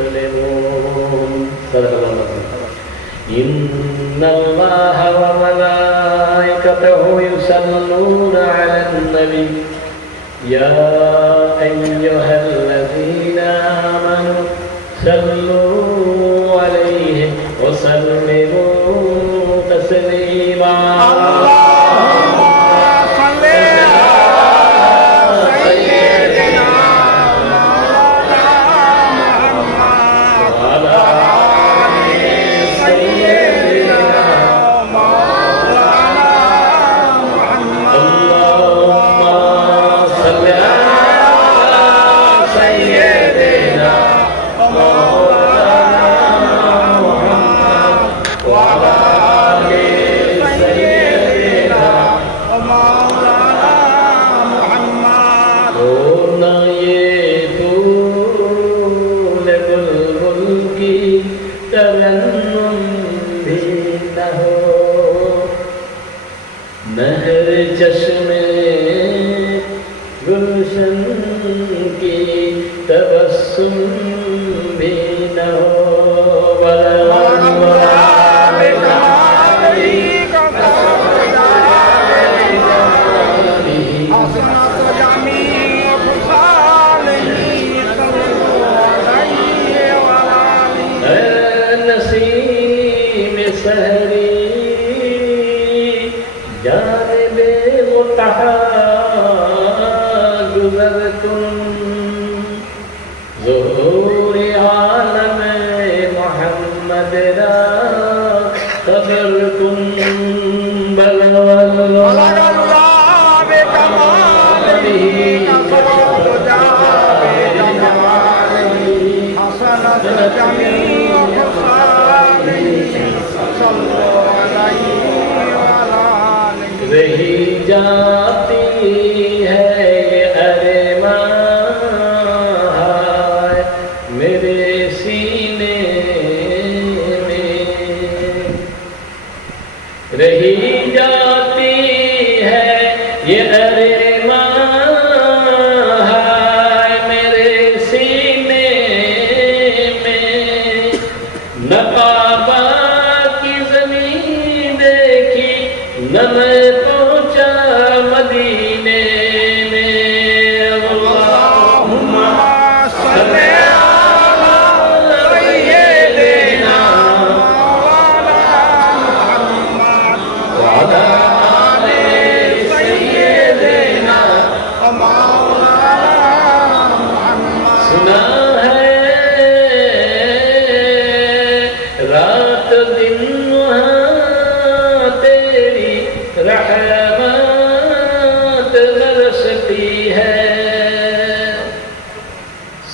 مسلمون صدق الله العظيم. إن الله وملائكته يصلون على النبي يا أيها مدنا تفلكم بلوى الله رہی جاتی ہے ارے ماں میرے سینے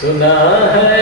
सुना है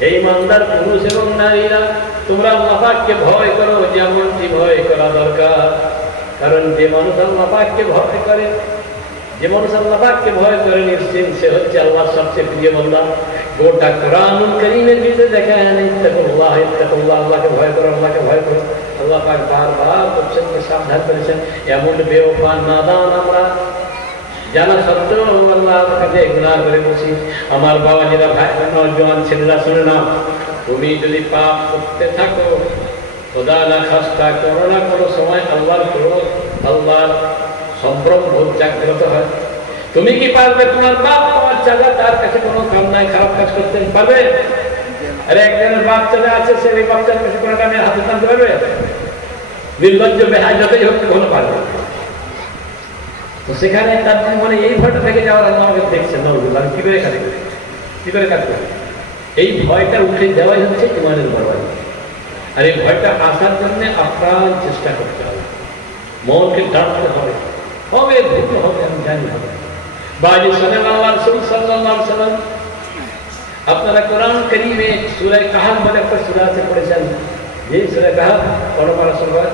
হে ইমানদার পুরুষ এবং নারীরা, তোমরা আল্লাহ পাককে ভয় করো, যেমনটি ভয় করা দরকার। কারণ যে মানুষ আল্লাহ পাককে ভয় করে, যে মানুষ আল্লাহ পাককে ভয় করে নিশ্চিত, সে হচ্ছে আল্লাহর সবচেয়ে প্রিয় বান্দা। গোটা কোরআনুল করিমের ভিতরে দেখা ইত্তাকুল্লাহ ইত্তাকুল্লাহ, আল্লাহকে ভয় করো, আল্লাহকে ভয় করো। আল্লাহ আল্লাহ পাক বারবার বচ্চনকে সাবধান করেছেন। এমন বেওফা নাদান আমরা জানা সত্ত্বেও আল্লাহর কাছে গুনাহ করে বসি আমার বাবা যারা ভাই নজওয়ান ছেলেরা, শুনে না তুমি যদি পাপ করতে থাকো, খোদা না খাস্তা করো না, কোনো সময় আল্লাহর করো আল্লাহর সম্ভ্রম ভোগ জাগ্রত হয়। তুমি কি পারবে তোমার বাপ তোমার চাচা, তার কাছে কোনো কাম নাই, খারাপ কাজ করতে পারবে? আরে একজনের বাপ চলে আছে, সে ওই বাচ্চার কাছে কোনো কামে হাতে টানতে পারবে? নির্লজ্জ বেহায় যতই হোক, কোনো পারবে। তো সেখানে তার মানে এই ভয়টা থেকে যাওয়ার আল্লাহ আমাকে দেখছেন নজরুল আমি কি করে কাজ করি? কি করে কাজ করি? এই ভয়টা উঠে দেওয়াই হচ্ছে ইমানের বড়াই আর এই ভয়টা আসার জন্য আপ্রাণ চেষ্টা করতে হবে। মনকে ডাকতে হবে। হবে, ভুল হবে, আমি জানি হবে। বাজি সাল্লাল্লাহু আলাইহি সাল্লাম আপনারা কোরআন করিমে সূরা কাহাফ বলে একটা সূরা আছে পড়েছেন। যে সূরা কাহাফ সূরা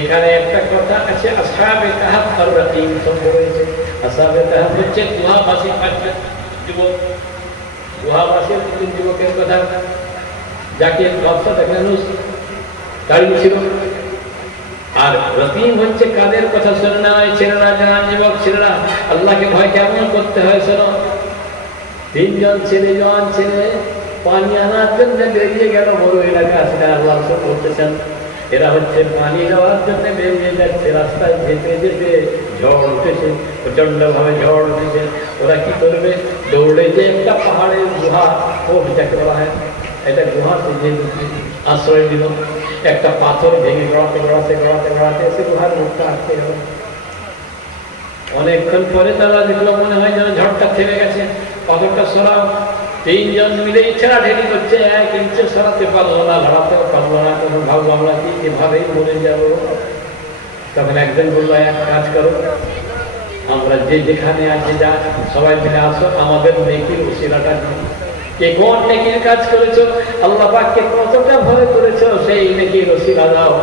এখানে একটা কথা আছে, আসহাবে কাহাফ আর রকিম সব রয়েছে আসহাবে কাহাফ হচ্ছে গুহাবাসী পাঁচটা যুবক। গুহাবাসীর তিন যুবকের কথা। যাকে বাদশা দেখানো দাঁড়িয়েছিল আর রকিম হচ্ছে কাদের কথা শোনে না ওই ছেলেরা যারা যুবক ছেলেরা আল্লাহকে ভয় কেমন করতে হয় শোনো। তিনজন ছেলে জওয়ান ছেলে, পানি আনার জন্য বেরিয়ে গেল বড় এলাকা। সেটা আল্লাহ বলতেছেন। এরা হচ্ছে পানি নেওয়ার জন্য বেরিয়ে যাচ্ছে, রাস্তায় যেতে যেতে ঝড় উঠেছে প্রচণ্ড ভাবে ঝড় উঠেছে। ওরা কি করবে? দৌড়ে যে একটা পাহাড়ের গুহা কোট যাকে বলা হয়, এটা গুহাতে যে আশ্রয় দিল একটা পাথর ভেঙে গড়াতে গড়াতে গড়াতে গড়াতে এসে গুহার মুখটা আটকে গেল। অনেকক্ষণ পরে তারা দেখল, মনে হয় যেন ঝড়টা থেমে গেছে। পাথরটা সরাও তিনজন মিলে ছেঁড়া ঢেলি করছে, এক ইঞ্চে সরাতে পারল না লড়াতেও পারল না তখন ভাবলো আমরা কি এভাবেই মরে যাব? তখন একজন বলল, এক কাজ করো, আমরা যে যেখানে আছি যা, সবাই মিলে আসো, আমাদের নেকির উশিলাটা দিই কে কোন নেকির কাজ করেছ? আল্লাহ পাককে কতটা ভয় করেছ? সেই নেকির উশিলা দাও।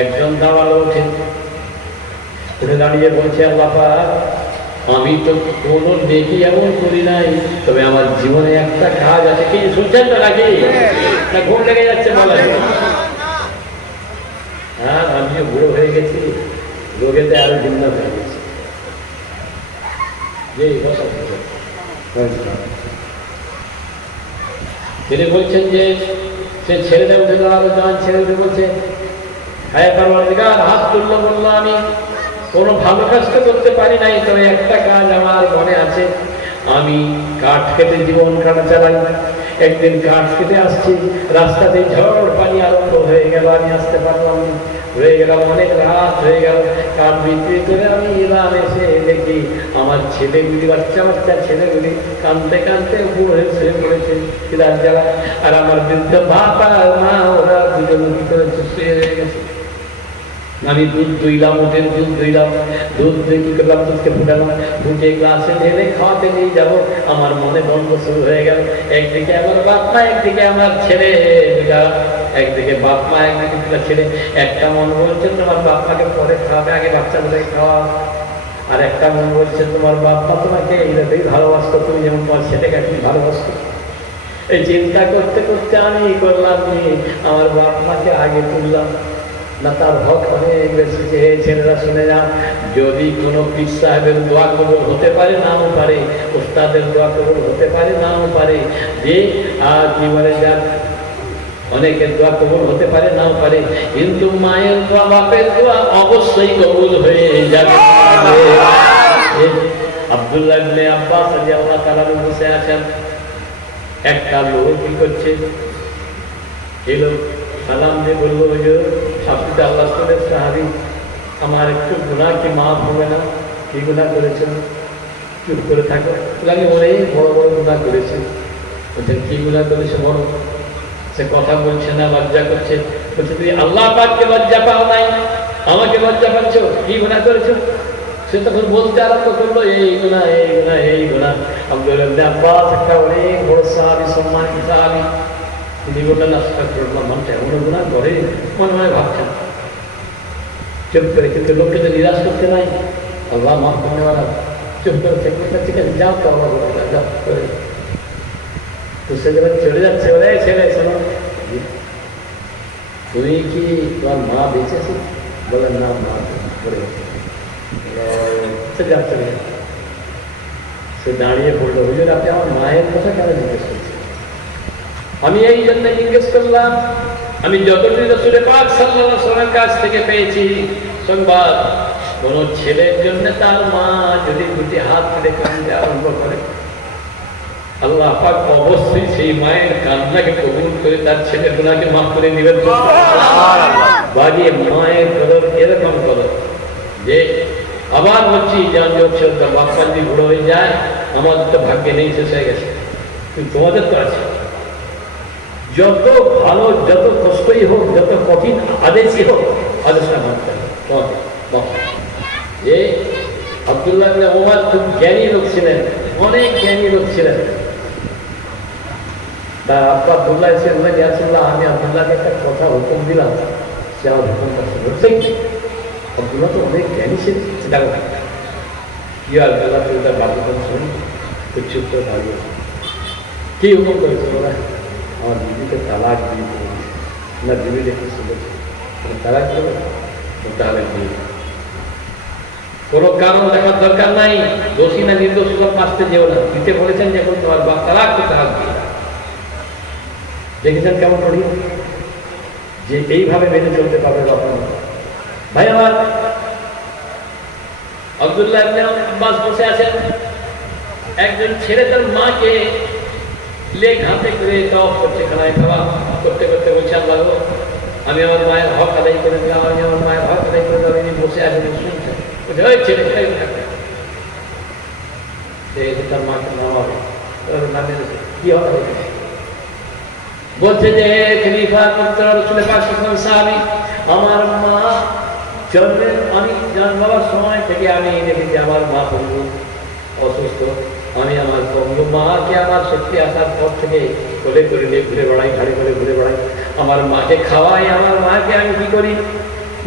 একজন দাঁড়াল উঠে উঠে দাঁড়িয়ে বলছে, আল্লাহ পাক আমি তো কোনো নেকি এমন করি নাই। তবে আমার জীবনে একটা কাজ আছে। কি শুনছেন তো নাকি ঘুম লেগে যাচ্ছে বলেন হ্যাঁ আমিও বুড়ো হয়ে গেছি। রোগেতে আরও ভিন্ন হয়ে গেছি। তিনি বলছেন যে, সে ছেলেটা উঠে দাঁড়াল ছেলে উঠে বলছে হ্যাঁ পারবার হাত তুললো বলল আমি। কোনো ভালো কাজ তো করতে পারি নাই, তবে একটা কাজ আমার মনে আছে। আমি কাঠ কেটে জীবন কাটা চালাই। একদিন কাঠ কেটে আসছি, রাস্তাতে ঝড় পানি আরম্ভ হয়ে গেল, আমি আসতে পারলাম। হয়ে গেলাম অনেক রাত হয়ে গেল কাঠ বিক্রি করে আমি এলাম এসে দেখি আমার ছেলেগুলি বাচ্চা বাচ্চা ছেলেগুলি কানতে কানতে উপরে শুয়ে পড়েছে আর আমার বৃদ্ধ বাপ মা, ওরা দুজন করে শুয়ে রয়ে গেছে। আমি দুধ দুইলাম ওদের দুধ দুইলাম দুধ দুই কি করলাম দুধকে ফুটালাম। ফুটে গ্লাসে ঢেলে খাওয়াতে নিয়ে যাব। আমার মনে বন্ধ শুরু হয়ে গেল। একদিকে আমার বাপ মা একদিকে আমার ছেলে একদিকে বাপ মা একদিকে দুটা ছেলে। একটা মন বলছে, তোমার বাপ মাকে পরে খাওয়াবে, আগে বাচ্চাগুলোকে খাওয়া আর একটা মন বলছে, তোমার বাপ মা তোমাকে এইভাবেই ভালোবাসতো। তুমি যেমন তোমার ছেলেকে একদিন ভালোবাসতো। এই চিন্তা করতে করতে আমি করলাম আমার বাপ মাকে আগে তুললাম। না তার হক অনেক শুনে যা যদি কোনো পীর সাহেবের দোয়া কবুল হতে পারে, নাও পারে। উস্তাদের দোয়া কবুল হতে পারে, নাও পারে। যে, আর জীবনে যা অনেকের দোয়া কবুল হতে পারে, নাও পারে। কিন্তু মায়ের দোয়া, বাপের দোয়া অবশ্যই কবুল হয়ে যাবে। আব্দুল্লাহ ইবনে আব্বাস রাদিয়াল্লাহু তাআলা বসে আছেন। একটা লোক কি করছে? এই লোক সালাম দিয়ে বলল, হুজুর আপনি আল্লাহ রসুলের সাহাবি, আমার একটু গুণা কি মাফ হবে না। কি গুণা করেছেন? চুপ করে থাকো। আমি অনেক বড় বড় গুণা করেছি। বলছেন, কি গুণা করেছে বড় সে কথা বলছে না, লজ্জা করছে। বলছে, তুমি আল্লাহ পাককে লজ্জা পাও নাই। আমাকে লজ্জা পাচ্ছ? কি গুণা করেছ? সে তখন বলতে আরম্ভ করল, এই গুণা এই গুণা এই গুণা আব্দুল আব্বাস একটা অনেক বড় সাহাবি, সম্মানিত সাহাবি। তিনি বললেন আস্তা করলাম মানুষ এমন গুণা করে মনে মনে ভাবছেন চুপ করে কিন্তু লোককে তো নিরাশ করতে নাই আল্লাহ মাফ করনেওয়ালা চুপ করে থেকে ঠিক আছে যাও তো আল্লাহ বলে যাও করে যাও। তো সে যখন চলে যাচ্ছে বলে "এই ছেলে শোনো তুমি কি তোমার মা বেঁচে আছে বলেন না মা পড়ে গেছে সে যাচ্ছে না সে দাঁড়িয়ে পড়ল হুজুর আপনি আমার মায়ের কথা কেন জিজ্ঞেস করছেন আমি এই জন্য জিজ্ঞেস করলাম আমি যতটি রসুলের পাক সাল্লাল্লাহু সাল্লামের কাছ থেকে পেয়েছি সংবাদ কোন ছেলের জন্য তার মা যদি দুটি হাত তুলে কান্দে আরম্ভ করে আল্লাহ পাক অবশ্যই সেই মায়ের কান্নাকে কবুল করে তার ছেলের গুণাকে মাফ করে দিবেন। বাড়িয়ে মায়ের কদর এরকম কদর যে আবার বলছি যান যোগ বাপ্পা যদি বুড়ো হয়ে যায় আমাদের তো ভাগ্যে নেই শেষ হয়ে গেছে। কিন্তু তোমাদের তো আছে। যত ভালো, যত কষ্টই হোক, যত কঠিন আদেশই হোক, আদেশটা মানতে হবে। আবদুল্লাহ খুব জ্ঞানী লোক ছিলেন, অনেক জ্ঞানী লোক ছিলেন। তা আব্বা আবদুল্লাহ এসে আমি আবদুল্লাহকে একটা কথা হুকুম দিলাম। সে আমার হুকুমটা শুনে ঠিক আবদুল্লাহ তো অনেক জ্ঞানী ছিলেন চিন্তা করে কি আবদুল্লাহ, তুই তার বাবু শুনি তো চুপ করে দাঁড়িয়ে কি হুকুম করেছে ওরা আমার বিবিকে তালাক দিয়ে দিল। না বিবি দেখে শুনেছে। তালাক দেবে? তাহলে দিয়ে কোনো কারণ দেখার দরকার নাই। দোষী না নির্দোষ, সব বাঁচতে যেও না। দিতে বলেছেন যে এখন তোমার বাপ তালাক করতে আসবে দেখেছেন কেমন করি? যে এইভাবে মেনে চলতে পারবে বাবা ভাই আমার, আব্দুল্লাহ আব্বাস বসে আছেন। একজন ছেলে তার মাকে লেগ হাতে করে টপ করছে খানায় খাওয়া করতে করতে বলছে আল্লাহ গো, আমি আমার মায়ের হক আদায় করে দিলাম আমি আমার মায়ের হক আদায় করে দিলাম ইনি বসে আছেন শুনছেন বলছে ওই ছেলে খাই তার মাকে নামাবে ওর নামে কি হবে বলছে যে খলিফা পুত্র রসুল পাক সাল্লাল্লাহু সাহাবী আমার মা জন্মের আমি জন্মাবার সময় থেকে আমি দেখেছি আমার মা পঙ্গু অসুস্থ আমি আমার পঙ্গু মাকে আমার আসার পর থেকে কোলে করে নিয়ে ঘুরে বেড়াই ঘাড়ে করে ঘুরে বেড়াই। আমার মাকে খাওয়াই আমার মাকে আমি কি করি?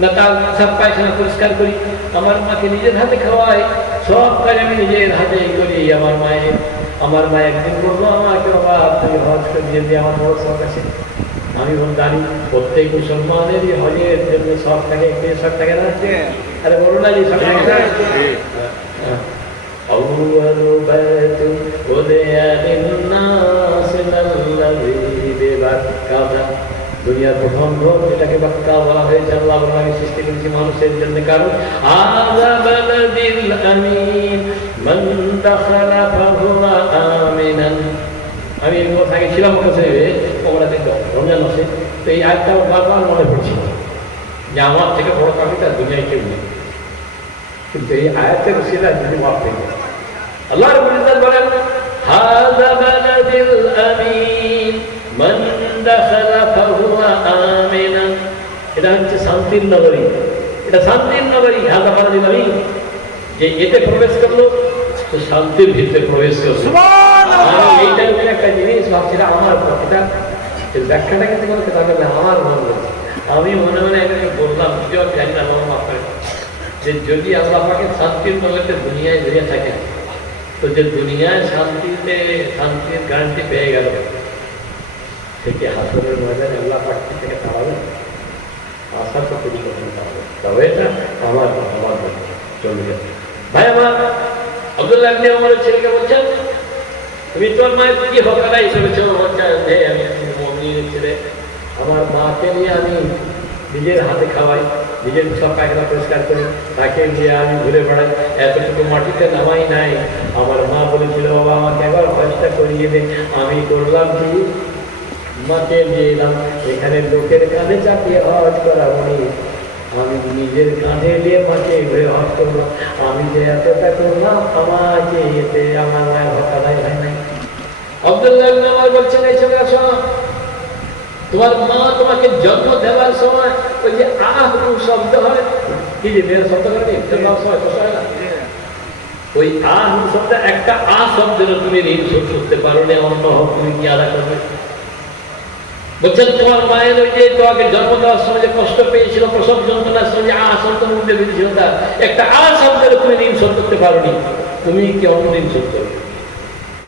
না তার সব পায়খানা পরিষ্কার করি। আমার মাকে নিজের হাতে খাওয়াই সব কাজ আমি নিজের হাতে করি। আমার মায়ের আমার মা একদিন বলল আমাকে বাবা তুমি হজ করে দিয়ে দিয়ে আমার বড় শখ আছে। আমি জানি প্রত্যেক মুসলমানেরই হজের জন্য শখ থাকে কে শখ থাকে না? আরে বলো না যে শখ থাকে। না? أول بيت وضع للناس الذي ببكة দুনিয়ার প্রথম ঘর এটাকে বাক্কা বলা হয়েছে আল্লাহ আমাকে সৃষ্টি করেছে মানুষের জন্য কারণ আযা বালাদিল আমিন মান দাখালা ফাহুয়া আমিনান আমি এই কথা আগে ছিলাম কাছে ওমরা দেখো রমজান মাসে তো এই আয়াতটা আমার বারবার মনে পড়ছিল যে আমার থেকে বড় কামিটা দুনিয়ায় কেউ নেই কিন্তু এই আয়াতের শিলা যদি মাপ থেকে আল্লাহ রাব্বুল ইজ্জত বলেন হাযা বালাদিল আমিন মান দাখালা ফাহুয়া আমিনান এটা হচ্ছে শান্তির নগরী। এটা শান্তির নগরী হাযা বালাদিল আমিন। যে এতে প্রবেশ করল তো শান্তির ভিতরে প্রবেশ করল। আমি এইটার উপরে একটা জিনিস ভাবছিলাম আমার এটা এর ব্যাখ্যাটা কিন্তু কোনো কিতাবে আমার মন বলছে আমি মনে মনে এটাকে বললাম যদিও জানি না আমার মাফ যে যদি আল্লাহ পাকে শান্তির নগরীতে দুনিয়ায় বেরিয়ে থাকে তো যে দুনিয়ায় শান্তিতে, শান্তির গ্যারান্টি পেয়ে গেল। সে কি হাসনের ময়দানে আল্লাহ পাক থেকে তাড়াবে? আশা তো করি কখন তাড়াবে তবে এটা আমার আমার চলে যাবে ভাই, আমার আব্দুল্লাহ ইবনে ওমরের ছেলেকে বলছেন, তুমি তোর মায়ের কি হকারা হিসেবে ছিল বলছে যে আমি মমিনের ছেলে। আমার মাকে নিয়ে আমি নিজের হাতে খাওয়াই। নিজের সব পায়খানা পরিষ্কার করি তাকে নিয়ে আমি ঘুরে বেড়াই। এতটুকু মাটিতে নামাই নাই। আমার মা বলেছিল, বাবা, আমাকে একবার হজটা করিয়ে দে। আমি করলাম কি? মাকে নিয়ে এলাম। এখানে লোকের কাঁধে চাপিয়ে হজ করা উনি। আমি নিজের কাঁধে নিয়ে মাকে ঘুরে হজ করলাম আমি যে এতটা করলাম, আমাকে এতে আমার মায়ের হকাদাই হয় নাই। আব্দুল্লাহ ইবনে বলছেন, এই তোমার মা তোমাকে জন্ম দেওয়ার সময় ওই যে আহ শব্দ হয়, কি যে মেয়ের শব্দ করে সময় কষ্ট হয় না? ওই আহ শব্দ, একটা আ শব্দের তুমি ঋণ শোধ করতে পারো না, অন্য হোক তুমি কি আদা করবে? বলছেন, তোমার মায়ের ওই যে তোমাকে জন্ম দেওয়ার সময় যে কষ্ট পেয়েছিল, প্রসব যন্ত্রণার সময় আ শব্দ মুখে বেরিয়েছিল তার একটা আ শব্দের তুমি ঋণ শোধ করতে পারো তুমি কি অন্য ঋণ শোধ করবে?